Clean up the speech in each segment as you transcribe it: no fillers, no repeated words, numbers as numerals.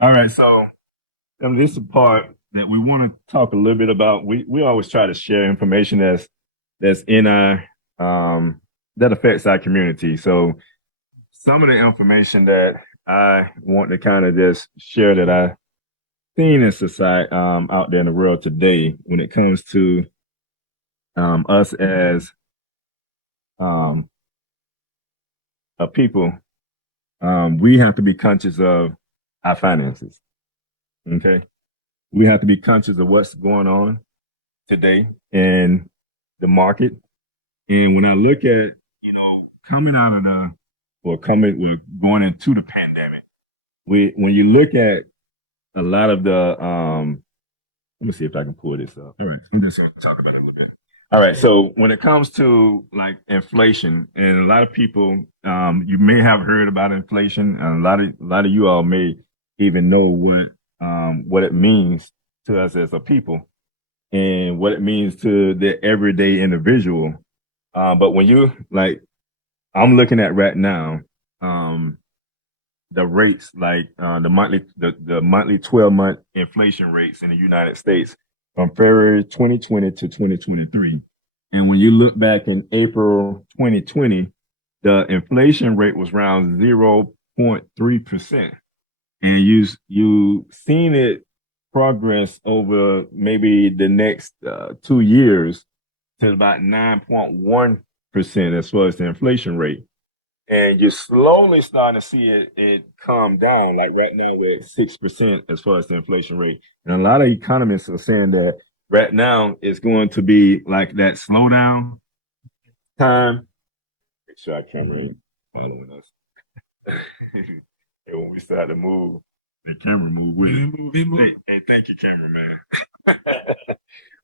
All right, so this is the part that we want to talk a little bit about. We always try to share information that's in our that affects our community. So some of the information that I want to kind of just share that I seen in society out there in the world today when it comes to us as um, a people, we have to be conscious of our finances. Okay, we have to be conscious of what's going on today in the market. And when I look at, coming out of we're going into the pandemic. When you look at a lot of let me see if I can pull this up. All right, I'm just going to talk about it a little bit. All right, so when it comes to like inflation, and a lot of people, you may have heard about inflation, and a lot of you all may even know what it means to us as a people and what it means to the everyday individual. But when you like, I'm looking at right now, um, the rates like the monthly 12-month inflation rates in the United States from February 2020 to 2023. And when you look back in April 2020, the inflation rate was around 0.3%. And you seen it progress over maybe the next 2 years to about 9.1% as far as the inflation rate. And you're slowly starting to see it calm down. Like right now, we're at 6% as far as the inflation rate. And a lot of economists are saying that right now it's going to be like that slowdown time. Make sure our camera ain't following us. And when we start to move, the camera move with it. Hey, thank you, cameraman.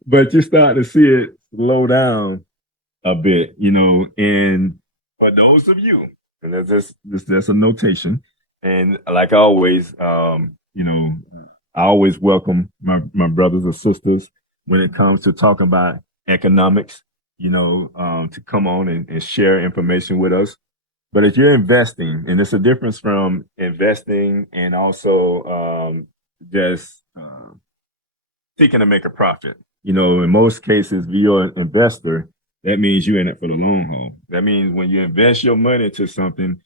But you start to see it slow down a bit, and for those of you, and that's a notation. And like always, I always welcome my brothers and sisters when it comes to talking about economics, to come on and share information with us. But if you're investing, and it's a difference from investing and also just seeking to make a profit. In most cases, if you're an investor, that means you're in it for the long haul. That means when you invest your money to something,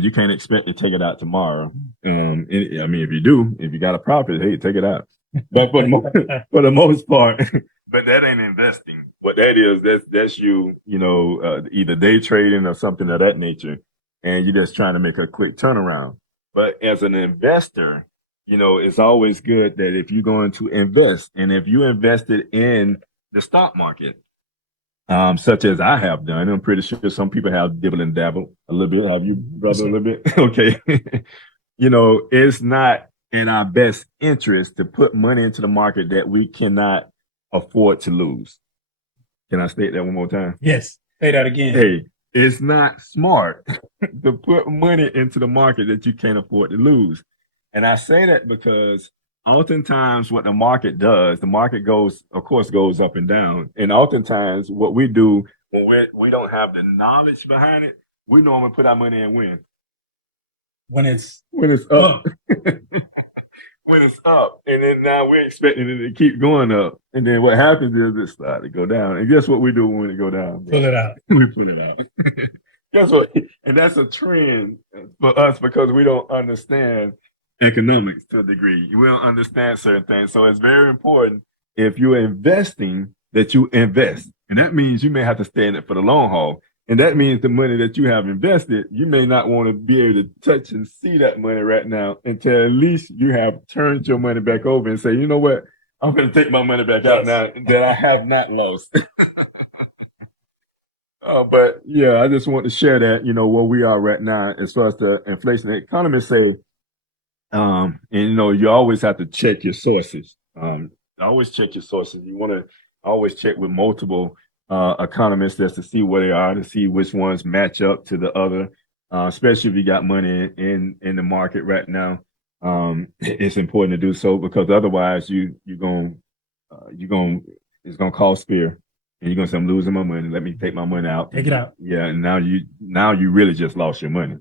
you can't expect to take it out tomorrow. If you do, if you got a profit, hey, take it out. But for the most part, but that ain't investing. What that is, that's you, either day trading or something of that nature, and you're just trying to make a quick turnaround. But as an investor, it's always good that if you're going to invest, and if you invested in the stock market, such as I have done, I'm pretty sure some people have dibble and dabble a little bit. Have you, brother, a little bit? Okay. It's not in our best interest to put money into the market that we cannot afford to lose. Can I state that one more time? Yes. Say that again. Hey, it's not smart to put money into the market that you can't afford to lose. And I say that because oftentimes what the market does, the market goes, of course, goes up and down. And oftentimes what we do when we don't have the knowledge behind it, we normally put our money in when? When it's up. When it's up. And then now we're expecting it to keep going up. And then what happens is it starts to go down. And guess what we do when it go down? Pull it out. We pull it out. Guess what? And that's a trend for us because we don't understand economics to a degree. We don't understand certain things. So it's very important if you're investing that you invest. And that means you may have to stay in it for the long haul. And that means the money that you have invested, you may not want to be able to touch and see that money right now until at least you have turned your money back over and say, you know what? I'm going to take my money back out now that I have not lost. But yeah, I just want to share that, where we are right now as far as the inflation. The economists say, and you always have to check your sources. Always check your sources. You want to always check with multiple economists just to see where they are, to see which ones match up to the other. Especially if you got money in the market right now. It's important to do so because otherwise you're going it's gonna cause fear. And you're gonna say, I'm losing my money. Let me take my money out. Take it out. Yeah, and now you really just lost your money.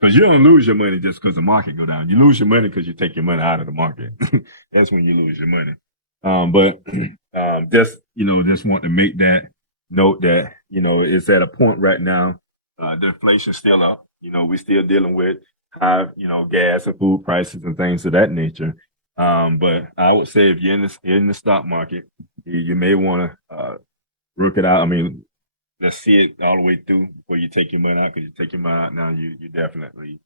Because you don't lose your money just because the market go down. You lose your money because you take your money out of the market. That's when you lose your money. But just just want to make that note that it's at a point right now. The inflation's still up. We're still dealing with high, gas and food prices and things of that nature. But I would say if you're in the stock market, you may want to work it out. I mean, let's see it all the way through before you take your money out. Because you take your money out now, you definitely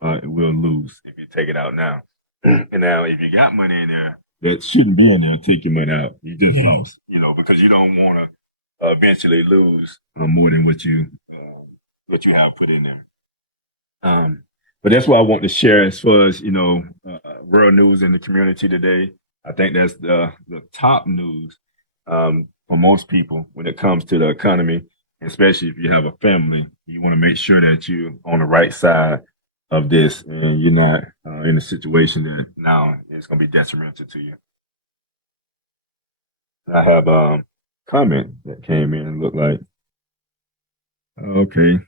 will lose if you take it out now. And now, if you got money in there that shouldn't be in there, take your money out. You just lost, because you don't want to eventually lose more than what you have put in there. But that's what I want to share as far as world news in the community today. I think that's the top news for most people when it comes to the economy, especially if you have a family. You want to make sure that you're on the right side of this and you're not in a situation that now it's going to be detrimental to you. I have a comment that came in and looked like, okay,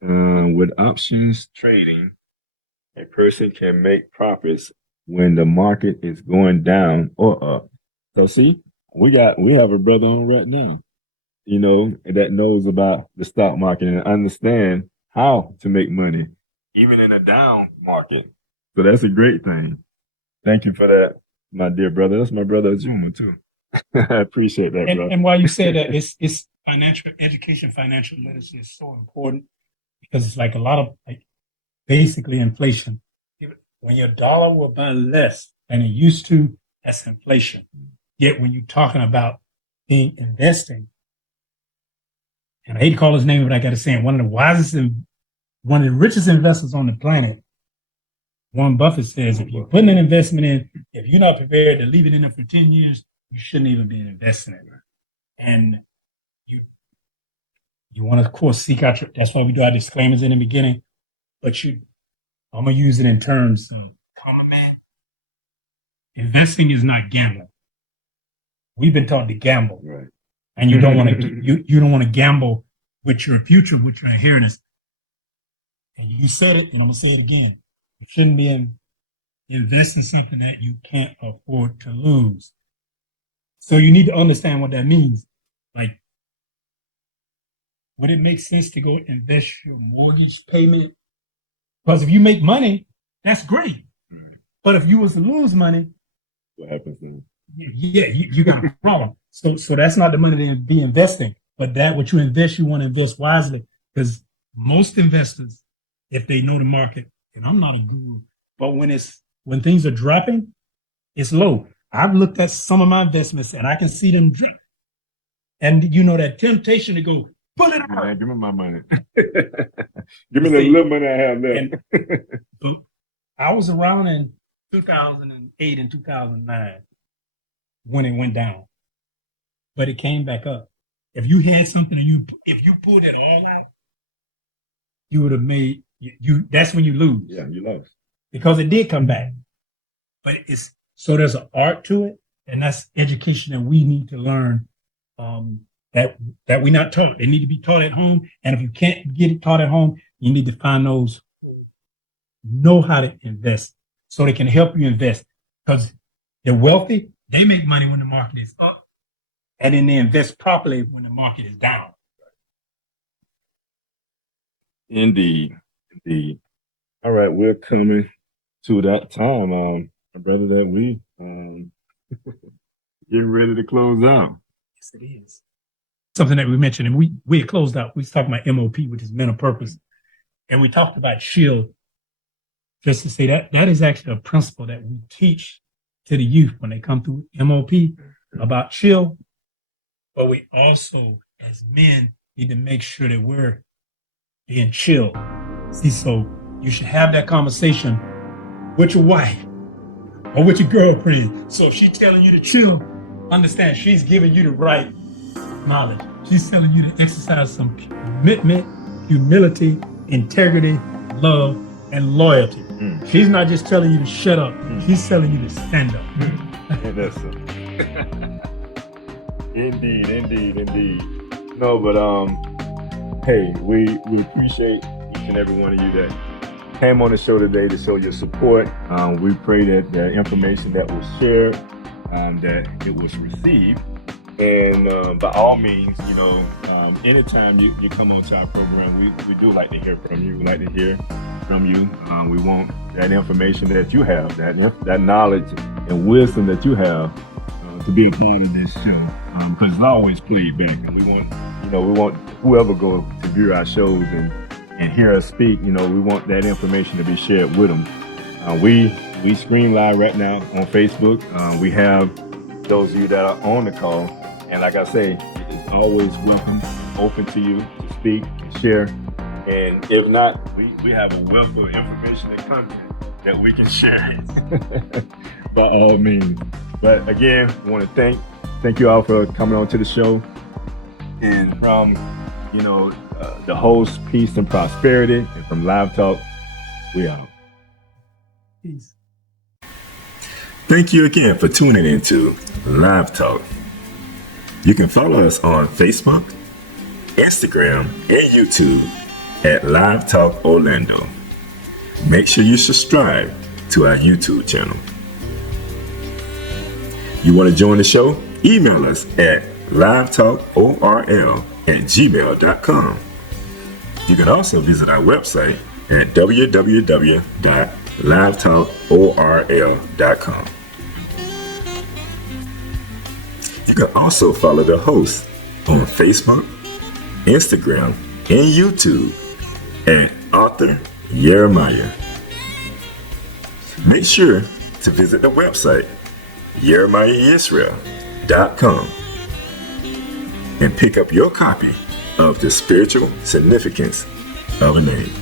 with options trading, a person can make profits when the market is going down or up. So see, we have a brother on right now, that knows about the stock market and understand how to make money, even in a down market. So that's a great thing. Thank you for that, my dear brother. That's my brother Juma too. I appreciate that, bro. And why you say that it's financial education, financial literacy is so important because it's like a lot of basically inflation. When your dollar will buy less than it used to, that's inflation. Yet when you're talking about being investing, and I hate to call his name, but I got to say it, one of the richest investors on the planet, Warren Buffett says, if you're putting an investment in, if you're not prepared to leave it in there for 10 years, you shouldn't even be investing in it. And you want to, of course, seek out that's why we do our disclaimers in the beginning. But I'm going to use it in terms of common man. Investing is not gambling. We've been taught to gamble. Right. And you don't want to you don't want to gamble with your future, with your inheritance. And you said it, and I'm going to say it again. You shouldn't be investing something that you can't afford to lose. So you need to understand what that means. Like, would it make sense to go invest your mortgage payment? Because if you make money, that's great. But if you was to lose money, what happens then? Yeah, you got a problem. So that's not the money to be investing. But that what you invest, you want to invest wisely. Because most investors, if they know the market, and I'm not a guru, but when things are dropping, it's low. I've looked at some of my investments and I can see them drop. And that temptation to go, pull it out. Man, give me my money. Give me the little money I have left. But I was around in 2008 and 2009 when it went down, but it came back up. If you had something and if you pulled it all out, you would have made that's when you lose. Yeah, you lost. Because it did come back. But so there's an art to it, and that's education that we need to learn that we're not taught. They need to be taught at home. And if you can't get it taught at home, you need to find those who know how to invest so they can help you invest. Because the wealthy, they make money when the market is up, and then they invest properly when the market is down. Indeed. All right, we're coming to that time, brother, that we getting ready to close out. Yes, it is. Something that we mentioned, and we had closed out. We was talking about MOP, which is mental purpose, and we talked about SHIELD. Just to say that is actually a principle that we teach to the youth when they come through MOP about SHIELD. But we also, as men, need to make sure that we're being chill. See, so you should have that conversation with your wife or with your girlfriend. So if she's telling you to chill, understand she's giving you the right knowledge. She's telling you to exercise some commitment, humility, integrity, love, and loyalty. She's not just telling you to shut up. She's telling you to stand up. That's Indeed. No, but hey, we appreciate each and every one of you that came on the show today to show your support. We pray that the information that was shared, that it was received. And by all means, anytime you come onto our program, we do like to hear from you. We like to hear from you. We want that information that you have, that knowledge and wisdom that you have, to be a part of this show. Because it's always played back, and we want whoever go to view our shows and hear us speak. We want that information to be shared with them. We stream live right now on Facebook. We have those of you that are on the call. And like I say, it's always welcome, open to you to speak, and share. And if not, we have a wealth of information and content that we can share by all means. But again, I want to thank you all for coming on to the show. And from, the host, Peace and Prosperity, and from Live Talk, we out. Peace. Thank you again for tuning into Live Talk. You can follow us on Facebook, Instagram, and YouTube at Live Talk Orlando. Make sure you subscribe to our YouTube channel. You want to join the show? Email us at livetalkorl@gmail.com. You can also visit our website at www.livetalkorl.com. You can also follow the host on Facebook, Instagram, and YouTube at Author Jeremiah. Make sure to visit the website JeremiahIsrael.com and pick up your copy of The Spiritual Significance of a Name.